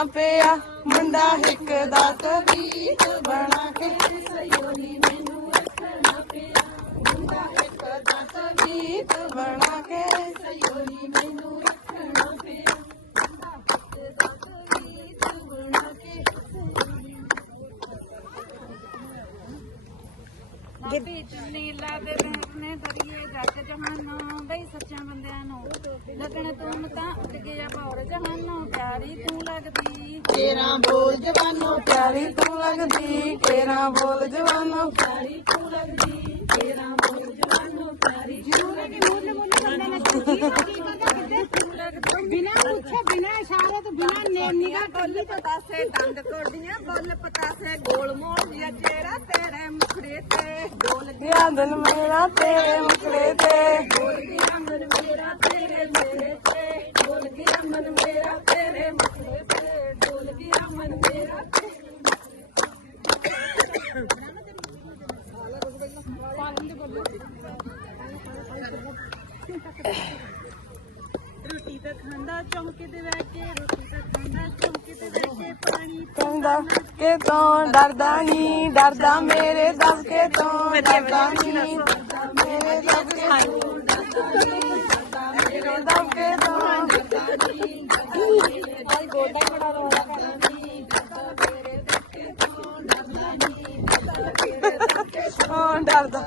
ਰੱਖਣਾ ਪਿਆ, ਮੁੰਡਾ ਇੱਕ ਦਾ ਤਵੀਤ ਬਣਾ ਕੇ। ਸਯੋਨੀ ਮੈਨੂੰ ਰੱਖਣਾ ਪਿਆ ਮੁੰਡਾ ਇੱਕ ਦਾ ਤਵੀਤ ਬਣਾ ਕੇ ਸਯੋਨੀ ਮੈਨੂੰ ਰੱਖਣਾ ਪਿਆ ਮੁੰਡਾ ਇੱਕ ਦੇ ਨੇ ਦਰਿਏ ਜੱਗ ਜਹਾਨੋਂ ਬਈ ਸੱਚਿਆਂ ਬੰਦਿਆਂ ਨੂੰ। ਲੱਗਣ ਤੂੰ ਤਾਂ ਉੱਡ ਗਿਆ ਭੌਰ ਜਹਾਨੋਂ, ਪਿਆਰੀ ਲੱਗਦੀ ਤੇਰਾ ਬੋਲ ਜਵਾਨੋ ਪਿਆਰੀ ਤੂੰ ਲੱਗਦੀ ਤੇਰਾ ਬੋਲ ਜਵਾਨੋ ਪਿਆਰੀ ਤੂੰ ਲੱਗਦੀ। ਤੇਰਾ ਬੋਲ ਜਵਾਨੋ ਪਿਆਰੀ ਬਿਨਾ ਪੁੱਛੇ ਬਿਨਾ ਇਸ਼ਾਰੇ ਤੋਂ ਬਿਨਾ ਨਿਗਾਹ ਬੋਲ ਪਤਾਸੇ ਦੰਦ ਕੋਡੀਆਂ ਬੋਲ ਪਤਾਸੇ ਗੋਲ ਮੋੜ ਜਿਹਾ ਚਿਹਰਾ ਤੇਰੇ ਮੁਖੜੇ ਤੇ। ਡੋਲ ਗਿਆ ਦਿਲ ਮੇਰਾ ਤੇਰੇ ਮੁਕੜੇ ਤੇ। ਡੋਲ ਗਿਆ ਮਨ ਮੇਰਾ ਤੇਰੇ ਮੇਰੇ ਤੇ ਡੋਲ ਗਿਆ ਮਨ ਮੇਰਾ ਤੇਰੇ ਮੁਖੜੇ ਤੇ ਡੋਲ ਗਿਆ ਮਨ ਮੇਰਾ ਰੋਟੀ ਤਾਂ ਖਾਂਦਾ ਚੌਂਕੇ ਤੇ ਬਹਿ ਕੇ ਰੋਟੀ ਤਾਂ ਖਾਂਦਾ ਚੌਂਕੇ ਤੇ ਬਹਿ ਕੇ ਪਾਣੀ ਕਹਿੰਦਾ ਕਿ ਤੋਂ ਡਰਦਾ ਨਹੀਂ ਡਰਦਾ ਮੇਰੇ ਦਬਕੇ ਤੋਂ ਡਰਦਾ ਨਹੀਂ ਮੇਰੇ ਦਬਕੇ ਤੋਂ ਡਰਦਾ ਨਹੀਂ ਡਰਦਾ ਮੇਰੇ ਦਬਕੇ ਤੋਂ ਡਰਦਾ ਨਹੀਂ ਭਾਈ ਗੋਡਾ ਬੜਾ ਰੋਣਾ ਮੇਰੇ ਡਰਦਾ।